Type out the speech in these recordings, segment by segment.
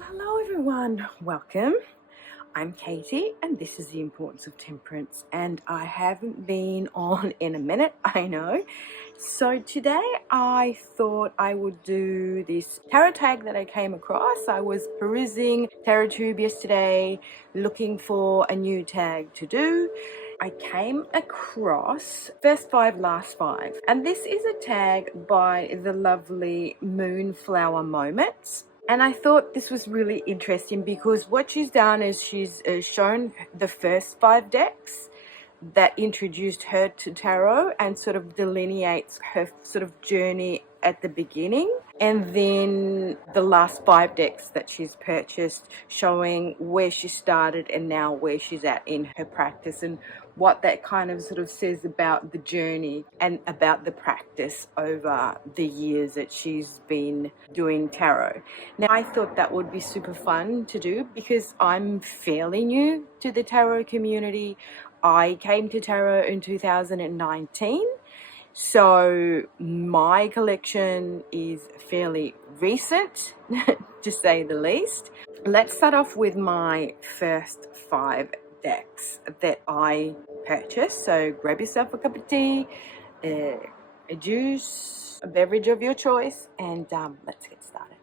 Well, hello everyone, welcome. I'm Katie and this is The Importance of Temperance, and I haven't been on in a minute, I know. So today I thought I would do this tarot tag that I came across. I was perusing tarottube yesterday looking for a new tag to do. I came across First Five, Last Five, and this is a tag by the lovely Moonflower Moments. And I thought this was really interesting because what she's done is she's shown the first 5 decks that introduced her to tarot and sort of delineates her sort of journey at the beginning, and then the last 5 decks that she's purchased showing where she started and now where she's at in her practice, and what that kind of sort of says about the journey and about the practice over the years that she's been doing tarot. Now I thought that would be super fun to do because I'm fairly new to the tarot community. I came to tarot in 2019, so my collection is fairly recent, to say the least. Let's start off with my first 5 decks that I purchased. So grab yourself a cup of tea, a juice, a beverage of your choice, and let's get started.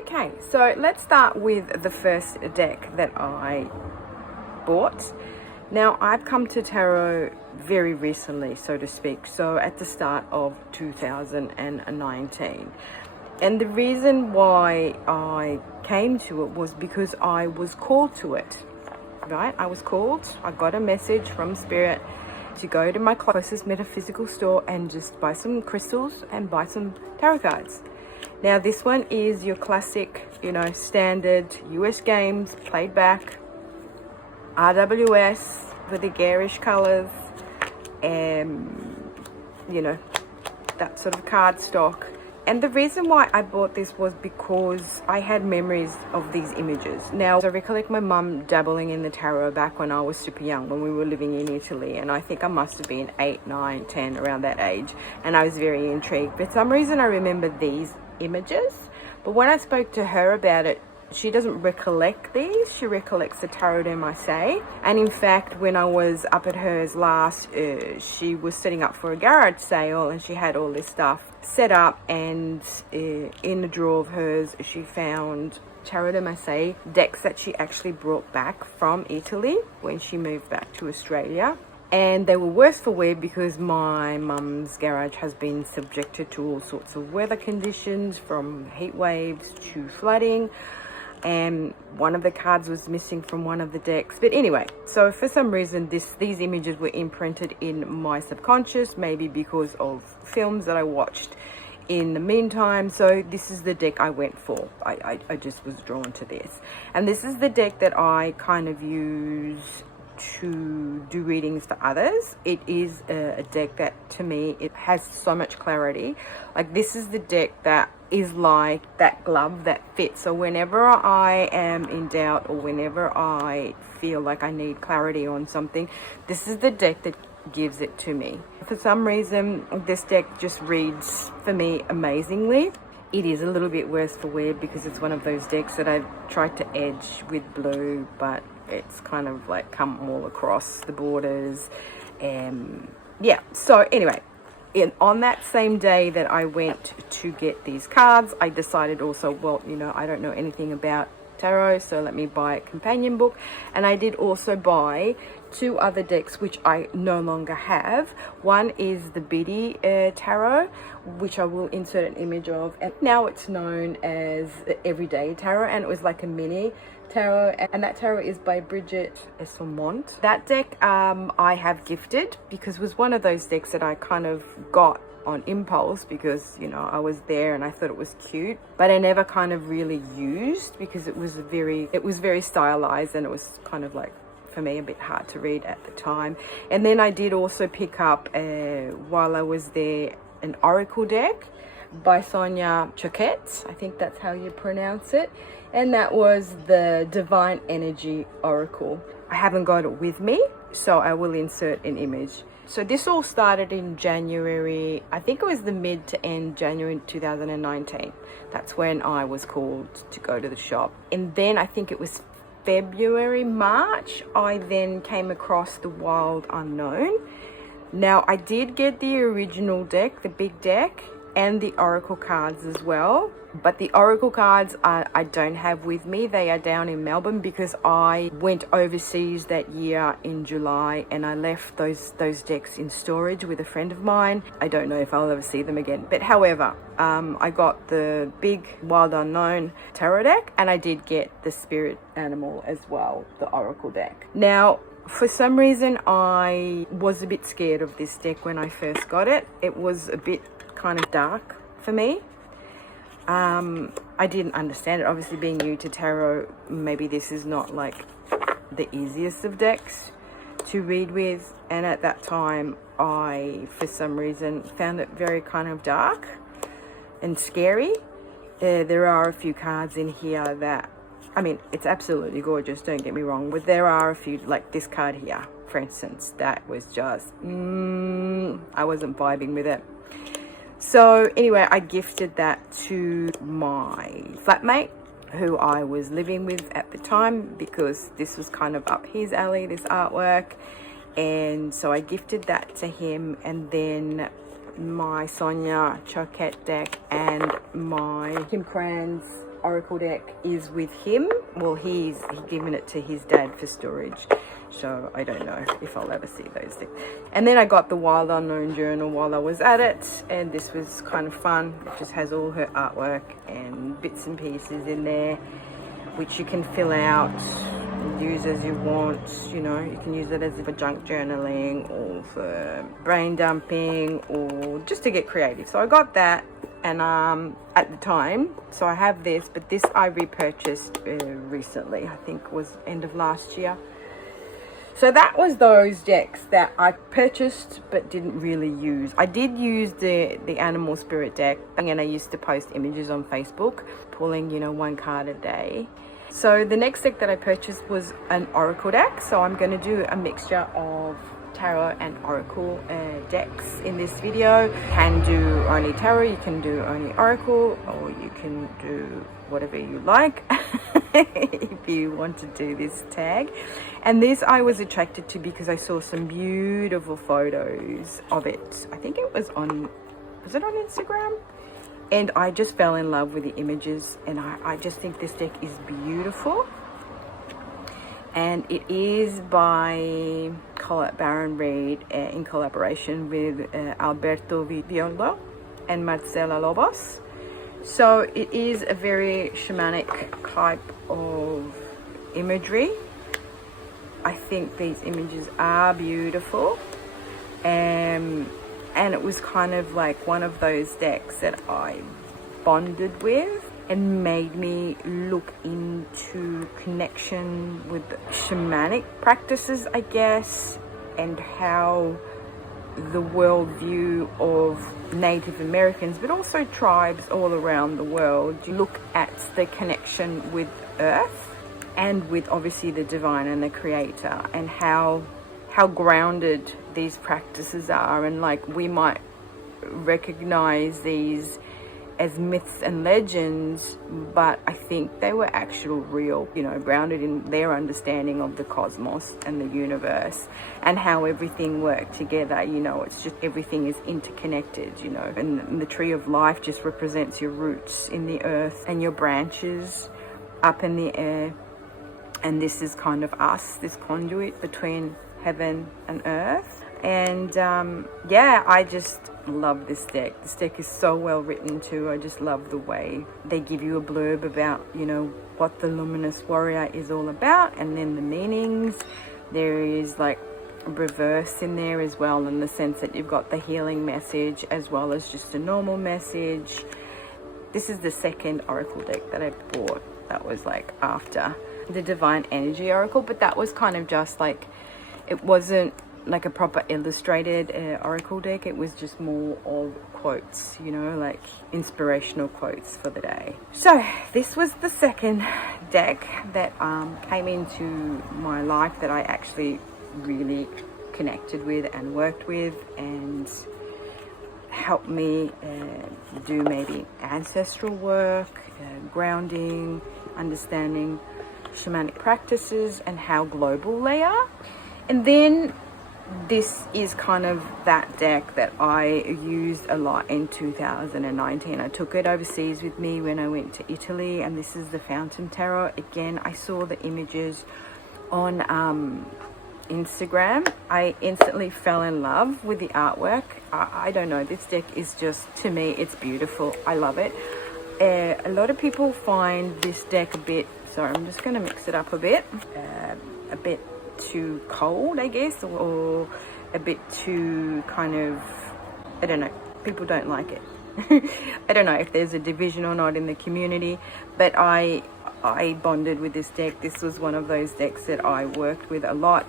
Okay, so let's start with the first deck that I bought. Now, I've come to tarot very recently, so to speak, so at the start of 2019. And the reason why I came to it was because I was called to it, right? I was called, I got a message from Spirit to go to my closest metaphysical store and just buy some crystals and buy some tarot cards. Now this one is your classic, standard US games, played back, R.W.S with the garish colors, and that sort of card stock. And the reason why I bought this was because I had memories of these images. Now, I recollect my mum dabbling in the tarot back when I was super young, when we were living in Italy. And I think I must have been 8, 9, 10, around that age. And I was very intrigued. For some reason, I remember these images. But when I spoke to her about it, she doesn't recollect these. She recollects the tarot de Maša. And in fact, when I was up at hers last, she was setting up for a garage sale and she had all this stuff set up, and in a drawer of hers she found tarot de Maša decks that she actually brought back from Italy when she moved back to Australia. And they were worse for wear because my mum's garage has been subjected to all sorts of weather conditions, from heat waves to flooding, and one of the cards was missing from one of the decks. But anyway, so for some reason these images were imprinted in my subconscious, maybe because of films that I watched in the meantime. So this is the deck I went for. I just was drawn to this, and this is the deck that I kind of use to do readings for others. It is a deck that, to me, it has so much clarity. Like, this is the deck that is like that glove that fits. So whenever I am in doubt or whenever I feel like I need clarity on something, this is the deck that gives it to me. For some reason, this deck just reads for me amazingly. It is a little bit worse for wear because it's one of those decks that I've tried to edge with blue, but it's kind of like come all across the borders. Yeah, so anyway, on that same day that I went to get these cards, I decided also, well, I don't know anything about tarot, so let me buy a companion book. And I did also buy 2 other decks which I no longer have. One is the Biddy tarot, which I will insert an image of, and now it's known as the Everyday Tarot, and it was like a mini tarot, and that tarot is by Bridget Esselmont. That deck I have gifted because it was one of those decks that I kind of got on impulse because I was there and I thought it was cute, but I never kind of really used because it was very stylized, and it was kind of like, for me, a bit hard to read at the time. And then I did also pick up while I was there an oracle deck by Sonia Choquette. I think that's how you pronounce it. And that was the Divine Energy Oracle. I haven't got it with me, so I will insert an image. So this all started in January, I think it was the mid to end January 2019. That's when I was called to go to the shop. And then I think it was February, March, I then came across the Wild Unknown. Now I did get the original deck, the big deck, and the Oracle cards as well. But the Oracle cards I don't have with me. They are down in Melbourne because I went overseas that year in July and I left those decks in storage with a friend of mine. I don't know if I'll ever see them again. But however, I got the big Wild Unknown tarot deck and I did get the Spirit Animal as well, the Oracle deck. Now, for some reason, I was a bit scared of this deck when I first got it. It was a bit kind of dark for me. I didn't understand it. Obviously, being new to tarot, maybe this is not like the easiest of decks to read with. And at that time, I, for some reason, found it very kind of dark and scary. There are a few cards in here that, I mean, it's absolutely gorgeous, don't get me wrong. But there are a few, like this card here, for instance, that was just, I wasn't vibing with it. So anyway, I gifted that to my flatmate who I was living with at the time because this was kind of up his alley, this artwork. And so I gifted that to him, and then my Sonia Choquette deck and my Kim Krans Oracle deck is with him. Well, he's given it to his dad for storage, so I don't know if I'll ever see those things. And then I got the Wild Unknown journal while I was at it, and this was kind of fun. It just has all her artwork and bits and pieces in there, which you can fill out and use as you want. You know, you can use it as for junk journaling or for brain dumping or just to get creative. So I got that. And at the time, so I have this, but this I repurchased recently. I think was end of last year. So that was those decks that I purchased but didn't really use. I did use the Animal Spirit deck, and I used to post images on Facebook, pulling, you know, one card a day. So the next deck that I purchased was an Oracle deck. So I'm going to do a mixture of tarot and oracle decks in this video. You can do only tarot, you can do only oracle, or you can do whatever you like if you want to do this tag. And this I was attracted to because I saw some beautiful photos of it. I think it was on Instagram? And I just fell in love with the images, and I just think this deck is beautiful. And it is by Colette Baron-Reid in collaboration with Alberto Villoldo and Marcela Lobos. So it is a very shamanic type of imagery. I think these images are beautiful. And it was kind of like one of those decks that I bonded with and made me look into connection with shamanic practices, I guess, and how the worldview of Native Americans, but also tribes all around the world, look at the connection with Earth and with obviously the divine and the creator, and how grounded these practices are. And like, we might recognize these as myths and legends, but I think they were actual real, you know, grounded in their understanding of the cosmos and the universe and how everything worked together. You know, it's just everything is interconnected, you know, and the tree of life just represents your roots in the earth and your branches up in the air. And this is kind of us, this conduit between heaven and earth. And yeah, I just love this deck. This deck is so well written too. I just love the way they give you a blurb about, you know, what the luminous warrior is all about, and then the meanings. There is like a reverse in there as well, in the sense that you've got the healing message as well as just a normal message. This is the second oracle deck that I bought. That was like after the Divine Energy Oracle, but that was kind of just like, it wasn't like a proper illustrated oracle deck. It was just more of quotes, you know, like inspirational quotes for the day. So this was the second deck that came into my life that I actually really connected with and worked with, and helped me do maybe ancestral work, grounding, understanding shamanic practices and how global they are. And then this is kind of that deck that I used a lot in 2019. I took it overseas with me when I went to Italy, and this is the Fountain Tarot. Again, I saw the images on Instagram. I instantly fell in love with the artwork. I don't know, this deck is just, to me, it's beautiful. I love it. A lot of people find this deck a bit, sorry, I'm just going to mix it up a bit too cold, I guess, or a bit too kind of, I don't know, people don't like it. I don't know if there's a division or not in the community, but I bonded with this deck. This was one of those decks that I worked with a lot.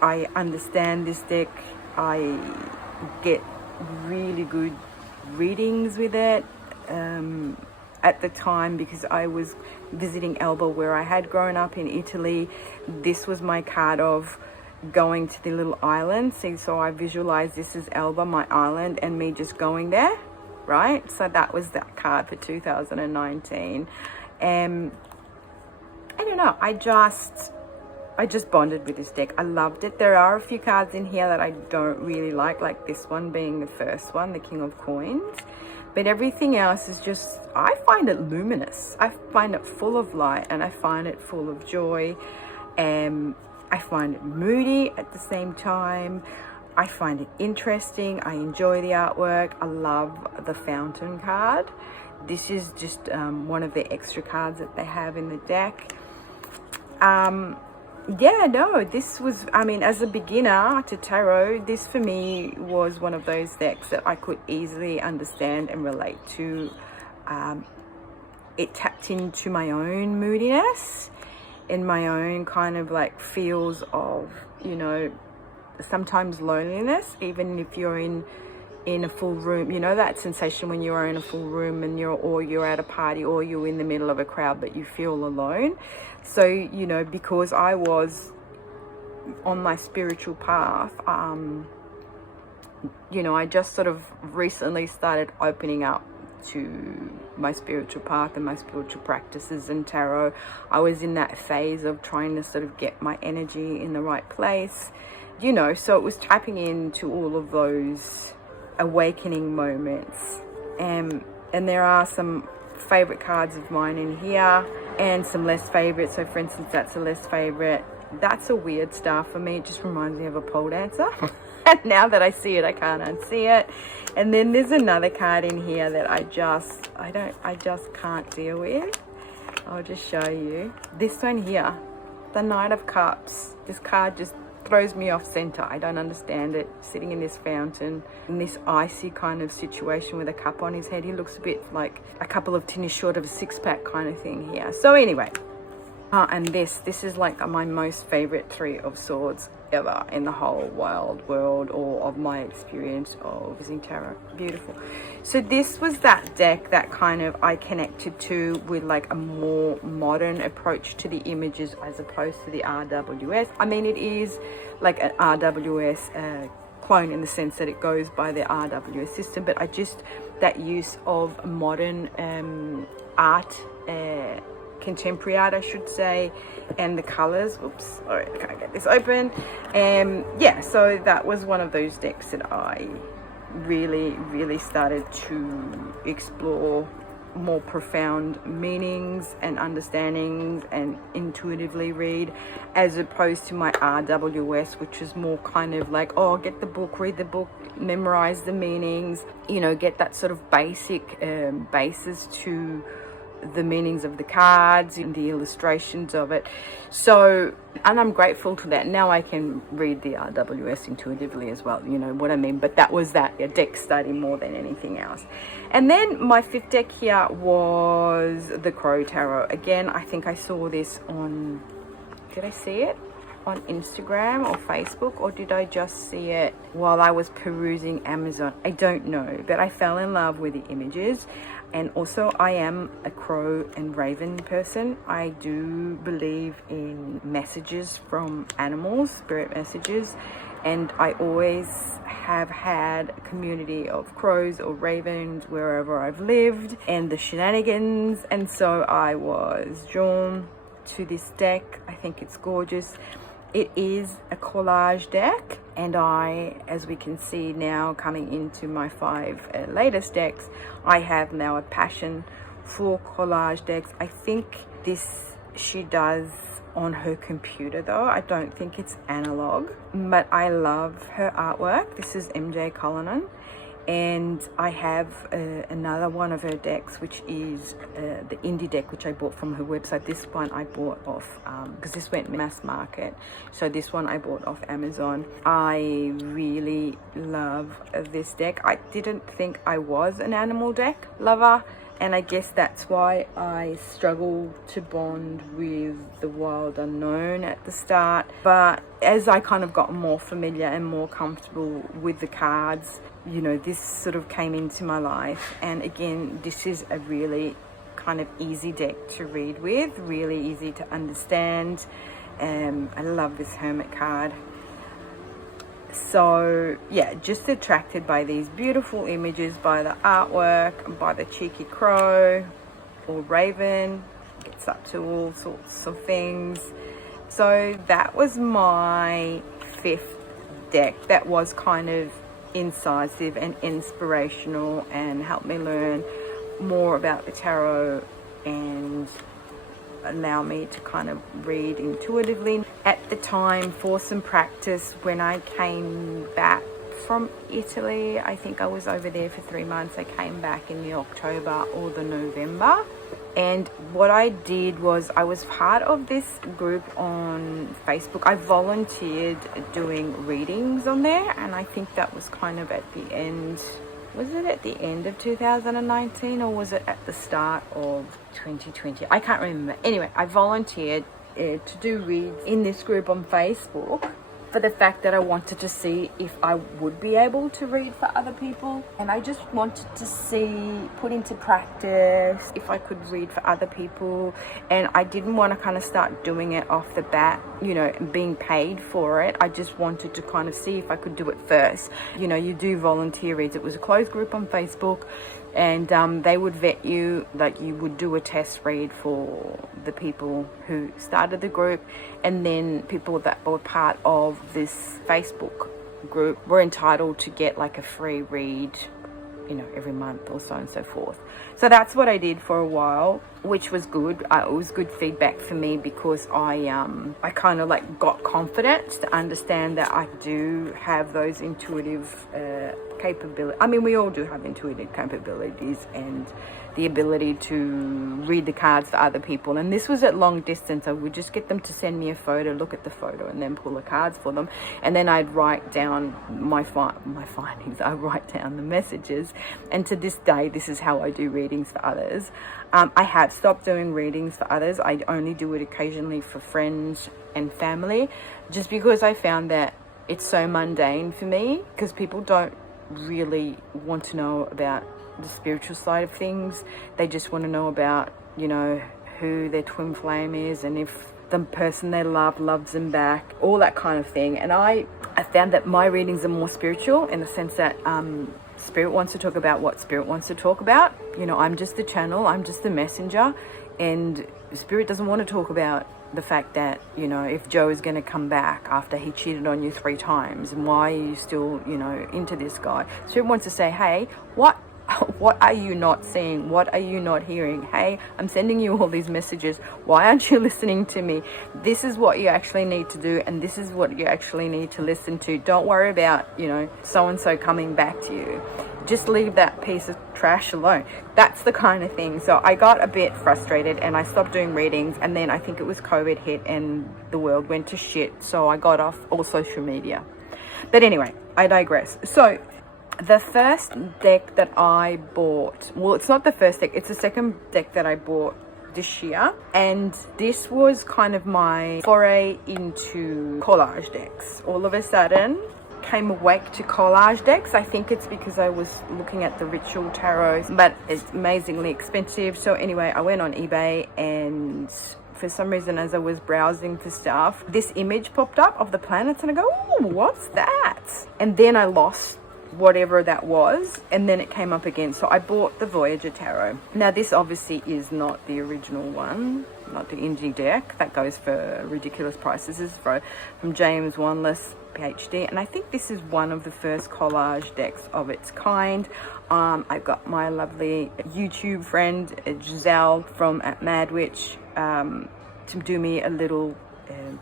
I understand this deck. I get really good readings with it at the time, because I was visiting Elba, where I had grown up in Italy. This was my card of going to the little island. See, so I visualized this is Elba, my island, and me just going there, right? So that was that card for 2019. And I don't know, I just bonded with this deck. I loved it. There are a few cards in here that I don't really like this one being the first one, the King of Coins. But everything else is just, I find it luminous. I find it full of light, and I find it full of joy. And I find it moody at the same time. I find it interesting. I enjoy the artwork. I love the Fountain card. This is just one of the extra cards that they have in the deck. Yeah, no, this was, I mean, as a beginner to tarot, this for me was one of those decks that I could easily understand and relate to. It tapped into my own moodiness and my own kind of like feels of, you know, sometimes loneliness, even if you're in a full room, you know, that sensation when you're in a full room and you're at a party, or you're in the middle of a crowd but you feel alone. So, you know, because I was on my spiritual path, you know, I just sort of recently started opening up to my spiritual path and my spiritual practices and tarot. I was in that phase of trying to sort of get my energy in the right place, you know, so it was tapping into all of those awakening moments. And there are some favorite cards of mine in here and some less favorite. So for instance, that's a less favorite. That's a weird star for me. It just reminds me of a pole dancer. And now that I see it, I can't unsee it. And then there's another card in here that I just can't deal with. I'll just show you this one here, the Knight of Cups. This card just throws me off center. I don't understand it. Sitting in this fountain in this icy kind of situation with a cup on his head. He looks a bit like a couple of tinnies short of a six-pack kind of thing here. So anyway, and this is like my most favorite Three of Swords ever in the whole wild world, or of my experience of using tarot. Beautiful. So this was that deck that kind of I connected to with like a more modern approach to the images as opposed to the R.W.S. I mean, it is like an R.W.S. clone in the sense that it goes by the R.W.S. system, but I just, that use of modern art, contemporary art I should say, and the colors, oops, all right, I can't get this open. Yeah, so that was one of those decks that I really started to explore more profound meanings and understandings and intuitively read, as opposed to my R.W.S, which is more kind of like, oh, get the book, read the book, memorize the meanings, you know, get that sort of basic basis to the meanings of the cards and the illustrations of it. So, and I'm grateful to that. Now I can read the R.W.S intuitively as well, you know what I mean. But that was that, a deck study more than anything else. And then my fifth deck here was the Crow Tarot. Again, I think I saw this on, did I see it? on Instagram or Facebook, or did I just see it while I was perusing Amazon? I don't know, but I fell in love with the images. And also, I am a crow and raven person. I do believe in messages from animals, spirit messages, and I always have had a community of crows or ravens wherever I've lived, and the shenanigans. And so I was drawn to this deck. I think it's gorgeous. It is a collage deck, and I, as we can see now coming into my 5 latest decks, I have now a passion for collage decks. I think this she does on her computer though. I don't think it's analog, but I love her artwork. This is MJ Callahan, and I have another one of her decks, which is the indie deck, which I bought from her website. This one I bought off because this went mass market, so this one I bought off Amazon. I really love this deck. I didn't think I was an animal deck lover, and I guess that's why I struggled to bond with the Wild Unknown at the start. But as I kind of got more familiar and more comfortable with the cards, you know, this sort of came into my life. And again, this is a really kind of easy deck to read with, really easy to understand. I love this Hermit card. So yeah, just attracted by these beautiful images, by the artwork, by the cheeky crow or raven. Gets up to all sorts of things. So that was my 5th deck that was kind of incisive and inspirational and helped me learn more about the tarot and allow me to kind of read intuitively. At the time, for some practice, when I came back from Italy, I think I was over there for 3 months. I came back in the October or the November, and what I did was I was part of this group on Facebook. I volunteered doing readings on there, and I think that was kind of at the end. Was it at the end of 2019 or was it at the start of 2020? I can't remember. Anyway, I volunteered to do reads in this group on Facebook for the fact that I wanted to see if I would be able to read for other people. And I just wanted to see, put into practice, if I could read for other people. And I didn't want to kind of start doing it off the bat, you know, being paid for it. I just wanted to kind of see if I could do it first. You know, you do volunteer reads. It was a closed group on Facebook, and they would vet you, like you would do a test read for the people who started the group, and then people that were part of this Facebook group were entitled to get like a free read, you know, every month or so and so forth. So that's what I did for a while, which was good. It was good feedback for me because I kind of like got confidence to understand that I do have those intuitive capabilities. I mean, we all do have intuitive capabilities and the ability to read the cards for other people. And this was at long distance. I would just get them to send me a photo, look at the photo, and then pull the cards for them. And then I'd write down my findings. I write down the messages. And to this day, this is how I do readings for others. I have stopped doing readings for others. I only do it occasionally for friends and family, just because I found that it's so mundane for me, because people don't really want to know about the spiritual side of things. They just want to know about, you know, who their twin flame is and if the person they love loves them back, all that kind of thing. And I found that my readings are more spiritual in the sense that Spirit wants to talk about what Spirit wants to talk about. You know, I'm just the channel, I'm just the messenger, and Spirit doesn't want to talk about the fact that, you know, if Joe is going to come back after he cheated on you 3 times, and why are you still, you know, into this guy. Spirit wants to say, hey, what are you not seeing? What are you not hearing? Hey, I'm sending you all these messages. Why aren't you listening to me? This is what you actually need to do, and this is what you actually need to listen to. Don't worry about, you know, so-and-so coming back to you. Just leave that piece of trash alone. That's the kind of thing. So I got a bit frustrated and I stopped doing readings, and then I think it was COVID hit and the world went to shit. So I got off all social media. But anyway, I digress. So the first deck that I bought, well, it's not the first deck, it's the second deck that I bought this year, and this was kind of my foray into collage decks. All of a sudden came awake to collage decks. I think it's because I was looking at the ritual tarot, but it's amazingly expensive. So anyway, I went on eBay, and for some reason, as I was browsing for stuff, this image popped up of the planets, and I go, oh, what's that? And then I lost whatever that was, and then it came up again. So I bought the Voyager tarot. Now this obviously is not the original one, not the indie deck that goes for ridiculous prices. This is from James Wanless, PhD, and I think this is one of the first collage decks of its kind. I got my lovely YouTube friend Giselle from at Madwitch to do me a little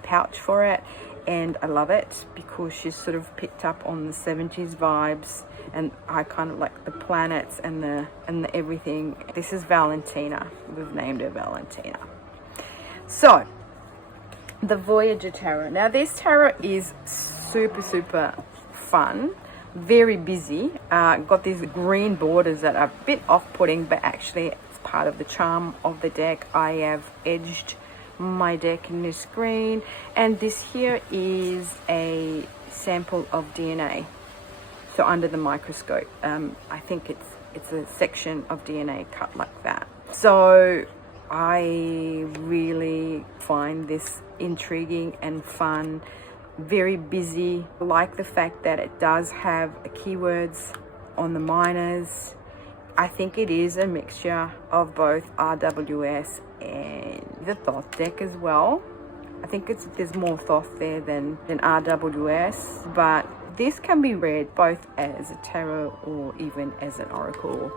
pouch for it, and I love it because she's sort of picked up on the 70s vibes, and I kind of like the planets and the everything. This is Valentina. We've named her Valentina. So the Voyager tarot. Now this tarot is super fun, very busy. Got these green borders that are a bit off-putting, but actually it's part of the charm of the deck. I have edged my deck in this green, and this here is a sample of DNA. So under the microscope, I think it's a section of DNA cut like that. So I really find this intriguing and fun, very busy. I like the fact that it does have keywords on the minors. I think it is a mixture of both R.W.S and the Thoth deck as well. I think there's more Thoth there than R.W.S, but this can be read both as a tarot or even as an oracle.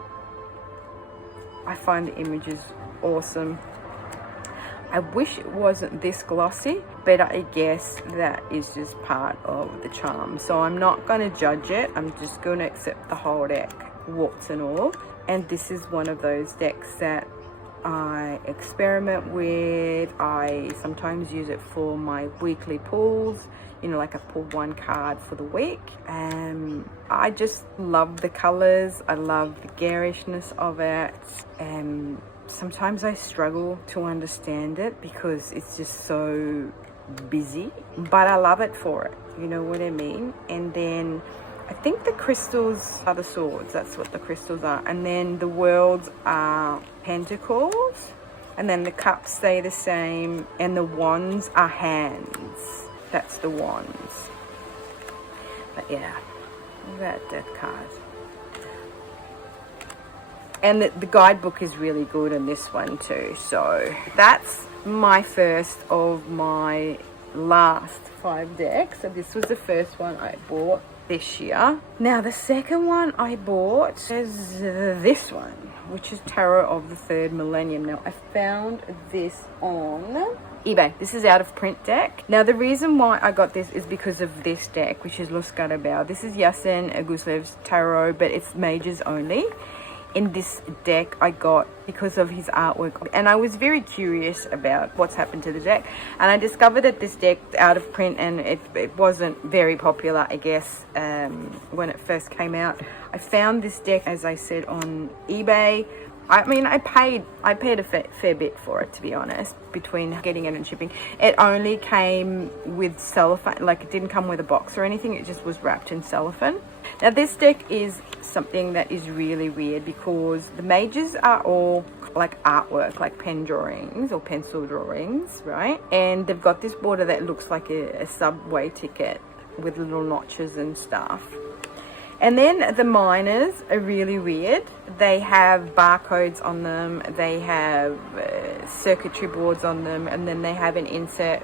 I find the images awesome. I wish it wasn't this glossy, but I guess that is just part of the charm. So I'm not going to judge it. I'm just going to accept the whole deck, warts and all. And this is one of those decks that I experiment with. I sometimes use it for my weekly pulls, you know, like I pull one card for the week. And I just love the colors. I love the garishness of it. And sometimes I struggle to understand it because it's just so busy, but I love it for it. You know what I mean? And then I think the crystals are the swords. That's what the crystals are. And then the worlds are pentacles. And then the cups stay the same. And the wands are hands. That's the wands. But yeah, look at that death card. And the guidebook is really good in this one too. So that's my first of my last 5 decks. So this was the first one I bought this year. Now the second one I bought is this one, which is Tarot of the Third Millennium. Now I found this on eBay. This is out of print deck. Now the reason why I got this is because of this deck, which is Scarabeo. This is Iassen Ghiuselev's tarot, but it's mages only. In this deck I got because of his artwork, and I was very curious about what's happened to the deck, and I discovered that this deck out of print, and it wasn't very popular, I guess, when it first came out. I found this deck, as I said, on eBay. I mean, I paid a fair bit for it, to be honest, between getting it and shipping. It only came with cellophane, like it didn't come with a box or anything, it just was wrapped in cellophane. Now this deck is something that is really weird because the mages are all like artwork, like pen drawings or pencil drawings, right? And they've got this border that looks like a subway ticket with little notches and stuff. And then the minors are really weird. They have barcodes on them, they have circuitry boards on them, and then they have an insert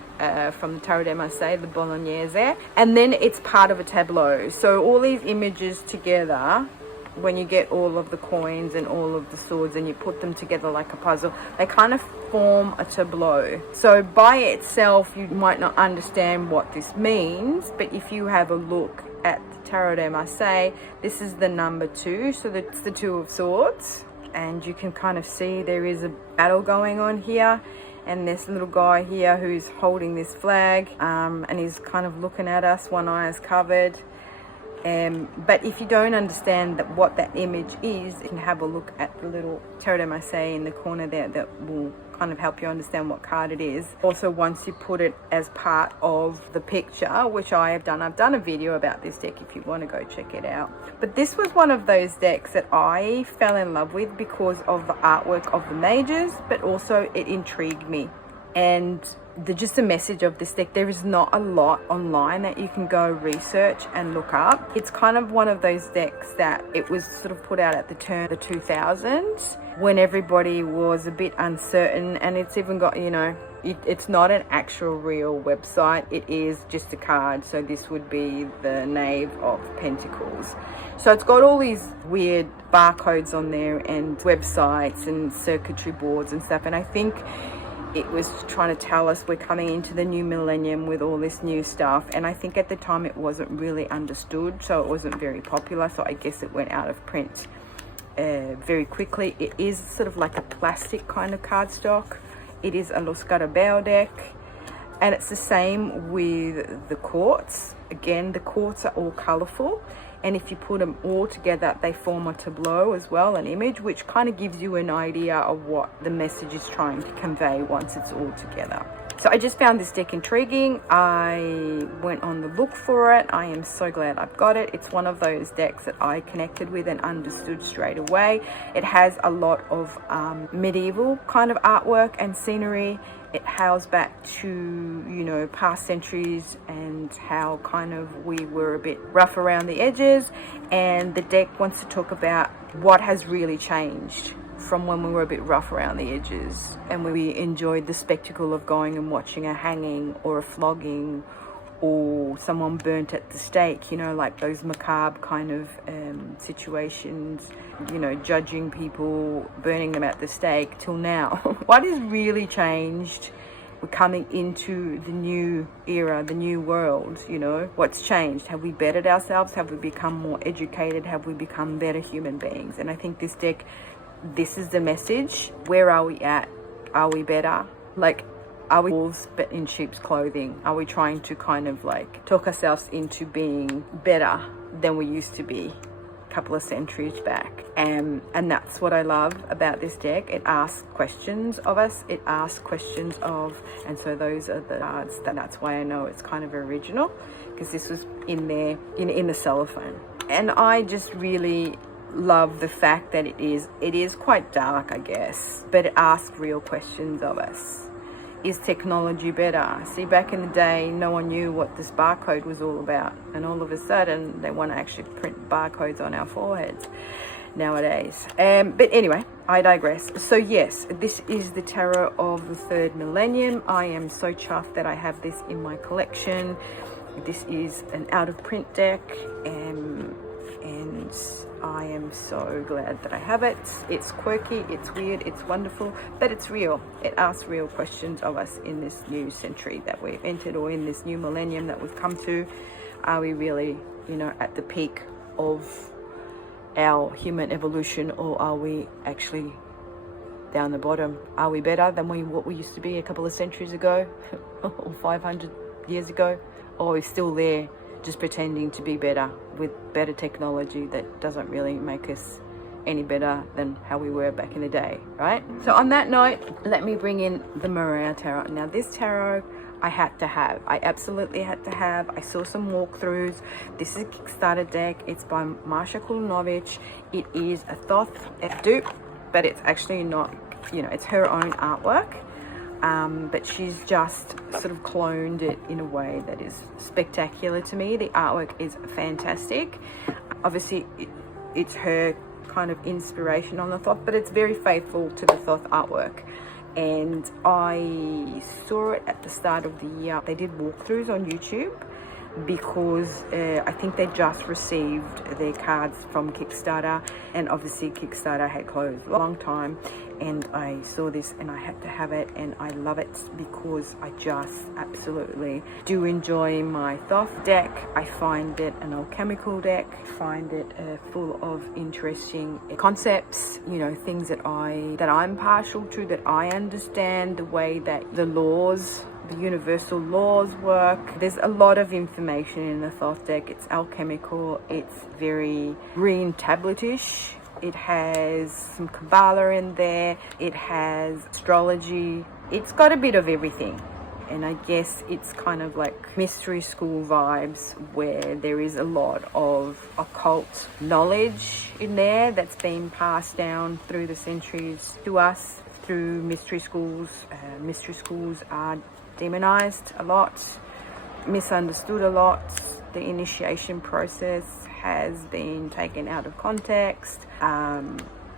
from the Tarot de Marseille, the Bolognese, and then it's part of a tableau. So all these images together, when you get all of the coins and all of the swords and you put them together like a puzzle, they kind of form a tableau. So by itself, you might not understand what this means, but if you have a look at Tarot de Marseille, this is the number 2, so that's the 2 of swords, and you can kind of see there is a battle going on here, and this little guy here who's holding this flag, and he's kind of looking at us, one eye is covered. But if you don't understand what that image is, you can have a look at the little tarot de Marseille in the corner there that will kind of help you understand what card it is. Also, once you put it as part of the picture, which I've done a video about this deck if you want to go check it out. But this was one of those decks that I fell in love with because of the artwork of the mages, but also it intrigued me. And just the message of this deck, there is not a lot online that you can go research and look up. It's kind of one of those decks that it was sort of put out at the turn of the 2000s when everybody was a bit uncertain, and it's even got, you know, it's not an actual real website, it is just a card. So this would be the Knave of Pentacles. So it's got all these weird barcodes on there and websites and circuitry boards and stuff, and I think it was trying to tell us we're coming into the new millennium with all this new stuff. And I think at the time it wasn't really understood, so it wasn't very popular. So I guess it went out of print very quickly. It is sort of like a plastic kind of cardstock. It is a Scarabeo deck. And it's the same with the quartz. Again, the quartz are all colorful. And if you put them all together, they form a tableau as well, an image, which kind of gives you an idea of what the message is trying to convey once it's all together. So I just found this deck intriguing. I went on the look for it. I am so glad I've got it. It's one of those decks that I connected with and understood straight away. It has a lot of medieval kind of artwork and scenery. It hails back to, you know, past centuries and how kind of we were a bit rough around the edges. And the deck wants to talk about what has really changed from when we were a bit rough around the edges and we enjoyed the spectacle of going and watching a hanging or a flogging or someone burnt at the stake, you know, like those macabre kind of situations, you know, judging people, burning them at the stake, till now. What has really changed? We're coming into the new era, the new world, you know. What's changed? Have we bettered ourselves? Have we become more educated? Have we become better human beings? And I think this deck, this is the message. Where are we at? Are we better? Like, are we wolves but in sheep's clothing? Are we trying to kind of like talk ourselves into being better than we used to be a couple of centuries back? And that's what I love about this deck. It asks questions of us. It asks questions of, and so those are the cards. That's why I know it's kind of original, because this was in there in the cellophane. And I just really love the fact that it is quite dark, I guess, but it asks real questions of us. Is technology better? See, back in the day, no one knew what this barcode was all about, and all of a sudden they want to actually print barcodes on our foreheads nowadays. But anyway, I digress. So yes, this is the tarot of the third millennium. I am so chuffed that I have this in my collection. This is an out of print deck, and I am so glad that I have it. It's quirky, it's weird, it's wonderful, but it's real. It asks real questions of us in this new century that we've entered, or in this new millennium that we've come to. Are we really, you know, at the peak of our human evolution, or are we actually down the bottom? Are we better than what we used to be a couple of centuries ago or 500 years ago? Or are we still there, just pretending to be better with better technology that doesn't really make us any better than how we were back in the day, right? So on that note, let me bring in the Marea tarot. Now this tarot I had to have. I absolutely had to have. I saw some walkthroughs. This is a Kickstarter deck. It's by Maša Kulenović. It is a Thoth dupe, but it's actually not, you know, it's her own artwork. But she's just sort of cloned it in a way that is spectacular to me. The artwork is fantastic. Obviously, it's her kind of inspiration on the Thoth, but it's very faithful to the Thoth artwork. And I saw it at the start of the year. They did walkthroughs on YouTube because I think they just received their cards from Kickstarter, and obviously Kickstarter had closed a long time, and I saw this and I had to have it, and I love it because I just absolutely do enjoy my Thoth deck. I find it an alchemical deck. I find it full of interesting concepts, you know, things that I'm partial to, that I understand, the way that the laws the universal laws work. There's a lot of information in the Thoth deck. It's alchemical, it's very green tabletish. It has some Kabbalah in there, it has astrology, it's got a bit of everything. And I guess it's kind of like mystery school vibes, where there is a lot of occult knowledge in there that's been passed down through the centuries to us through mystery schools. Mystery schools are demonized a lot, misunderstood a lot. The initiation process has been taken out of context.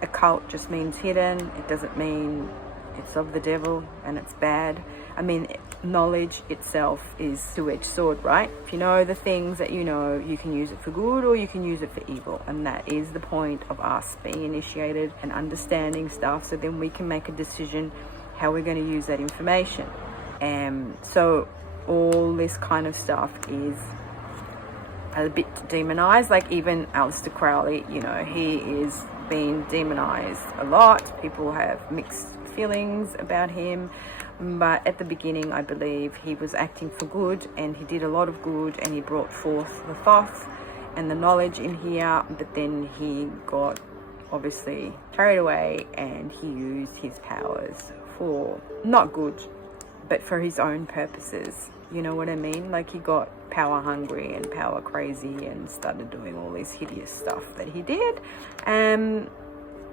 Occult just means hidden. It doesn't mean it's of the devil and it's bad. I mean, knowledge itself is a two-edged sword, right? If you know the things that you know, you can use it for good or you can use it for evil. And that is the point of us being initiated and understanding stuff, so then we can make a decision how we're going to use that information. So all this kind of stuff is a bit demonized. Like even Aleister Crowley, you know, he is being demonized a lot. People have mixed feelings about him, but at the beginning I believe he was acting for good, and he did a lot of good, and he brought forth the Thoth and the knowledge in here. But then he got obviously carried away, and he used his powers for not good, but for his own purposes. You know what I mean? Like he got power hungry and power crazy and started doing all this hideous stuff that he did.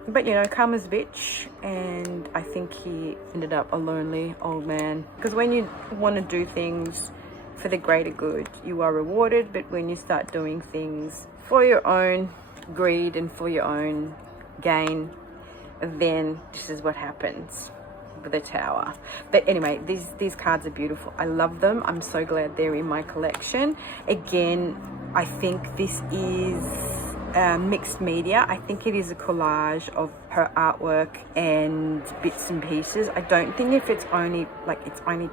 But you know, karma's a bitch, and I think he ended up a lonely old man. Because when you want to do things for the greater good, you are rewarded. But when you start doing things for your own greed and for your own gain, then this is what happens with the Tower. But anyway, these cards are beautiful. I love them. I'm so glad they're in my collection. Again, I think this is mixed media. I think it is a collage of her artwork and bits and pieces. I don't think if it's only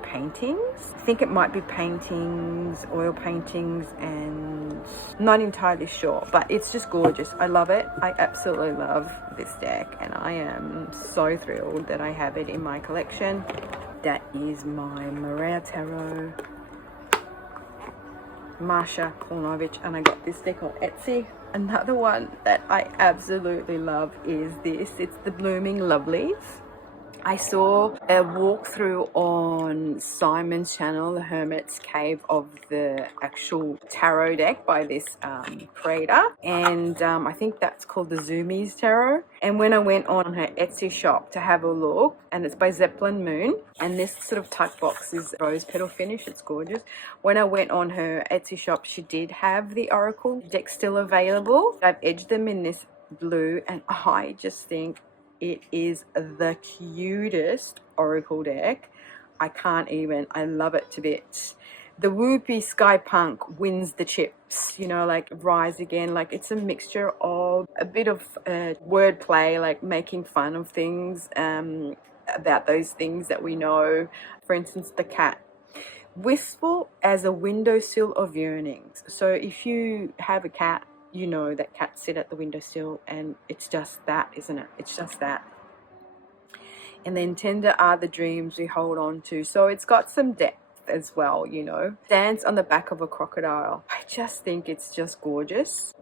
paintings. I think it might be paintings, oil paintings, and not entirely sure, but it's just gorgeous. I love it. I absolutely love this deck, and I am so thrilled that I have it in my collection. That is my Marea Tarot, Maša, Kulenović, and I got this deck on Etsy. Another one that I absolutely love is this. It's the Blooming Lovelies. I saw a walkthrough on Simon's channel, the Hermit's Cave, of the actual tarot deck by this creator, and I think that's called the Zoomies Tarot. And when I went on her Etsy shop to have a look, and it's by Zepplinmoon, and this sort of tuck box is rose petal finish. It's gorgeous. When I went on her Etsy shop, she did have the Oracle deck still available. I've edged them in this blue, and I just think it is the cutest Oracle deck. I can't even. I love it to bits. The Whoopie Sky Punk wins the chips, you know, like Rise Again. Like it's a mixture of a bit of wordplay, like making fun of things, about those things that we know. For instance, the cat. Wistful as a windowsill of yearnings. So if you have a cat, you know that cats sit at the windowsill, and it's just that, isn't it? It's just that. And then tender are the dreams we hold on to. So it's got some depth as well, you know. Dance on the back of a crocodile. I just think it's just gorgeous.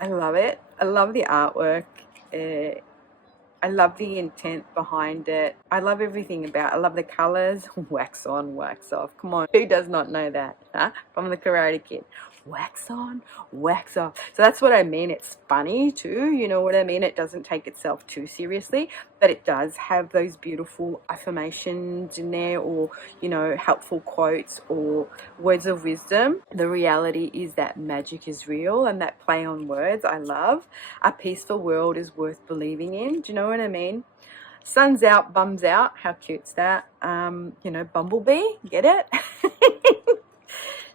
I love it. I love the artwork. I love the intent behind it. I love everything about it. I love the colors. Wax on, wax off. Come on, who does not know that? Huh? From the Karate Kid. Wax on, wax off. So that's what I mean. It's funny too, you know what I mean? It doesn't take itself too seriously, but it does have those beautiful affirmations in there, or, you know, helpful quotes or words of wisdom. The reality is that magic is real, and that play on words I love. A peaceful world is worth believing in. Do you know what I mean? Sun's out, bum's out. How cute's that? You know, Bumblebee, get it?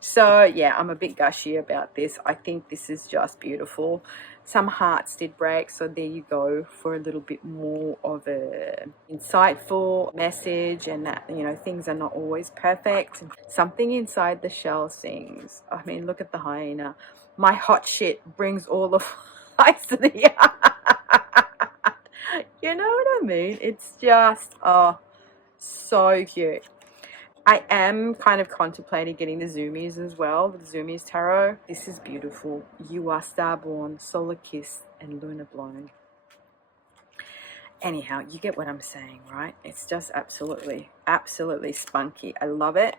So yeah, I'm a bit gushy about this. I think this is just beautiful. Some hearts did break, so there you go for a little bit more of a insightful message, and that, you know, things are not always perfect. Something inside the shell sings. I mean, look at the hyena. My hot shit brings all the flies to the yard. You know what I mean? It's just, oh, so cute. I am kind of contemplating getting the Zoomies as well, the Zoomies Tarot. This is beautiful. You are starborn, solar kiss, and lunar blown. Anyhow, you get what I'm saying, right? It's just absolutely, absolutely spunky. I love it.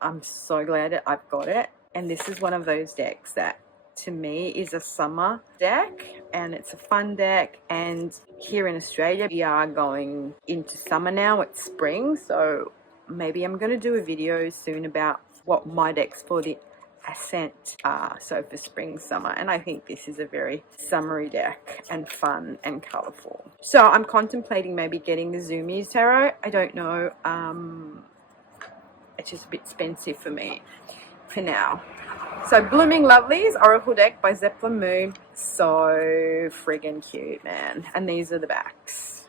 I'm so glad that I've got it. And this is one of those decks that, to me, is a summer deck, and it's a fun deck. And here in Australia, we are going into summer now. It's spring, so maybe I'm going to do a video soon about what my decks for the Ascent are, so for spring, summer. And I think this is a very summery deck and fun and colourful. So I'm contemplating maybe getting the Zoomies Tarot. I don't know. It's just a bit expensive for me for now. So Blooming Lovelies Oracle deck by Zepplinmoon. So friggin' cute, man. And these are the backs.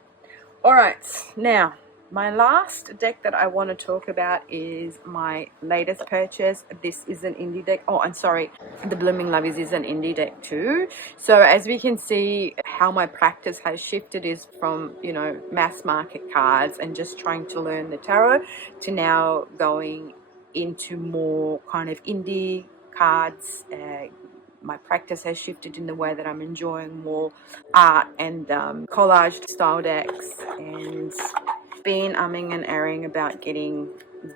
Alright, now my last deck that I want to talk about is my latest purchase. This is an indie deck. Oh, I'm sorry. The Blooming Lovelies is an indie deck too. So as we can see, how my practice has shifted is from, you know, mass market cards and just trying to learn the tarot to now going into more kind of indie cards. My practice has shifted in the way that I'm enjoying more art and collage style decks, and been umming and erring about getting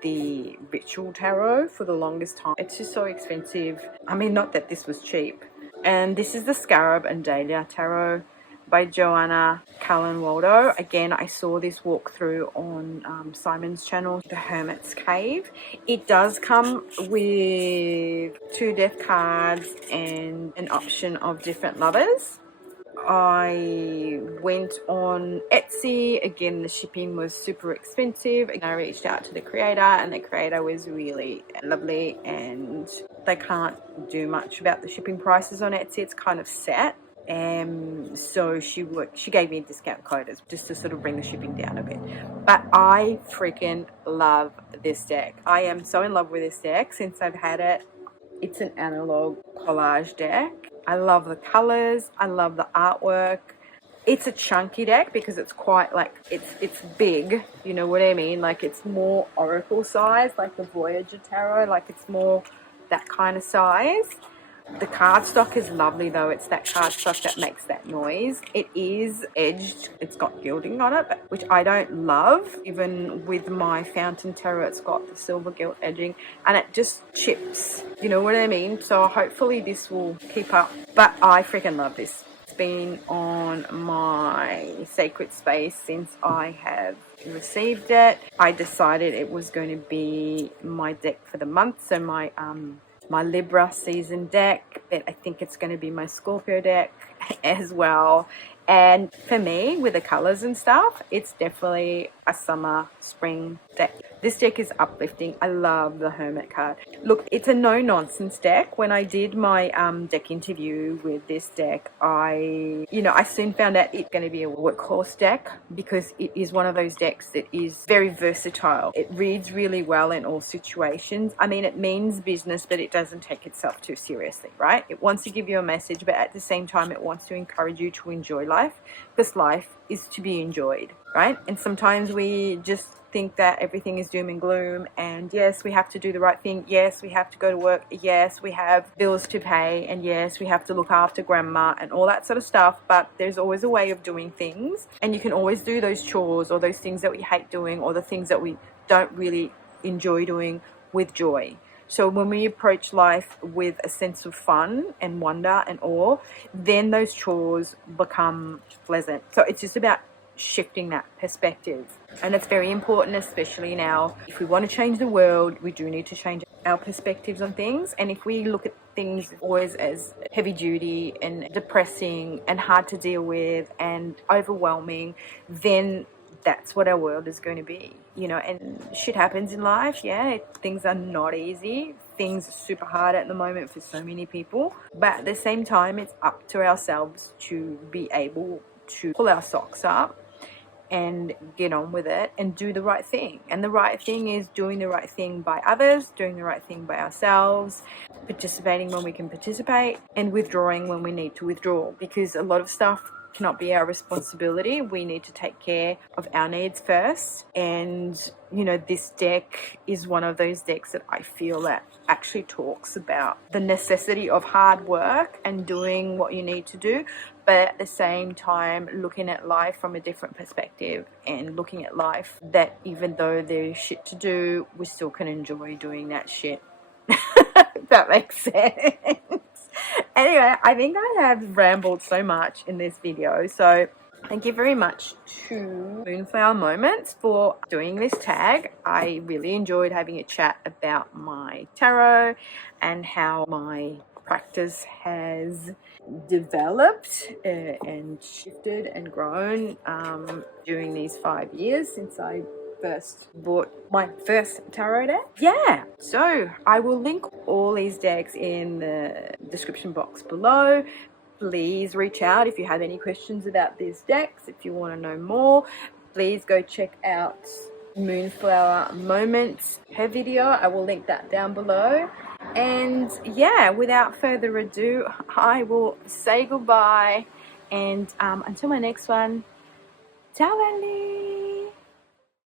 the Ritual Tarot for the longest time. It's just so expensive. I mean, not that this was cheap. And this is the Scarab and Dahlia Tarot by Johanna, Callahan, Waldo. Again, I saw this walkthrough on Simon's channel, The Hermit's Cave. It does come with 2 death cards and an option of different lovers. I went on Etsy. Again, the shipping was super expensive, and I reached out to the creator, and the creator was really lovely, and they can't do much about the shipping prices on Etsy. It's kind of set. So she gave me a discount code just to sort of bring the shipping down a bit. But I freaking love this deck. I am so in love with this deck since I've had it. It's an analog collage deck. I love the colors. I love the artwork. It's a chunky deck because it's quite like, it's big, you know what I mean? Like it's more oracle size, like the Voyager tarot, like it's more that kind of size. The cardstock is lovely though. It's that cardstock that makes that noise. It is edged. It's got gilding on it, which I don't love. Even with my fountain tarot, it's got the silver gilt edging and it just chips. You know what I mean? So hopefully this will keep up. But I freaking love this. It's been on my sacred space since I have received it. I decided it was going to be my deck for the month. So my Libra season deck, but I think it's going to be my Scorpio deck as well. And for me, with the colors and stuff, it's definitely a summer, spring deck. This deck is uplifting. I love the Hermit card. Look, it's a no-nonsense deck. When I did my deck interview with this deck, I soon found out it's going to be a workhorse deck because it is one of those decks that is very versatile. It reads really well in all situations. I mean, it means business, but it doesn't take itself too seriously, right? It wants to give you a message, but at the same time, it wants to encourage you to enjoy life because life is to be enjoyed, right? And sometimes we just think that everything is doom and gloom, and yes, we have to do the right thing, yes, we have to go to work, yes, we have bills to pay, and yes, we have to look after grandma and all that sort of stuff. But there's always a way of doing things, and you can always do those chores or those things that we hate doing or the things that we don't really enjoy doing with joy. So when we approach life with a sense of fun and wonder and awe, then those chores become pleasant. So it's just about shifting that perspective, and it's very important, especially now. If we want to change the world, we do need to change our perspectives on things. And if we look at things always as heavy duty and depressing and hard to deal with and overwhelming, then that's what our world is going to be, you know. And shit happens in life. Yeah, things are not easy. Things are super hard at the moment for so many people, but at the same time, it's up to ourselves to be able to pull our socks up and get on with it and do the right thing. And the right thing is doing the right thing by others, doing the right thing by ourselves, participating when we can participate, and withdrawing when we need to withdraw, because a lot of stuff cannot be our responsibility. We need to take care of our needs first. And, you know, this deck is one of those decks that I feel that actually talks about the necessity of hard work and doing what you need to do, but at the same time looking at life from a different perspective and looking at life that even though there's shit to do, we still can enjoy doing that shit. If that makes sense. Anyway, I think I have rambled so much in this video, so thank you very much to Moonflower Moments for doing this tag. I really enjoyed having a chat about my tarot and how my practice has developed and shifted and grown during these 5 years since I first bought my first tarot deck. Yeah, so I will link all these decks in the description box below. Please reach out if you have any questions about these decks. If you want to know more, please go check out Moonflower Moments, her video. I will link that down below. And yeah, without further ado, I will say goodbye, and until my next one, ciao Lovelies.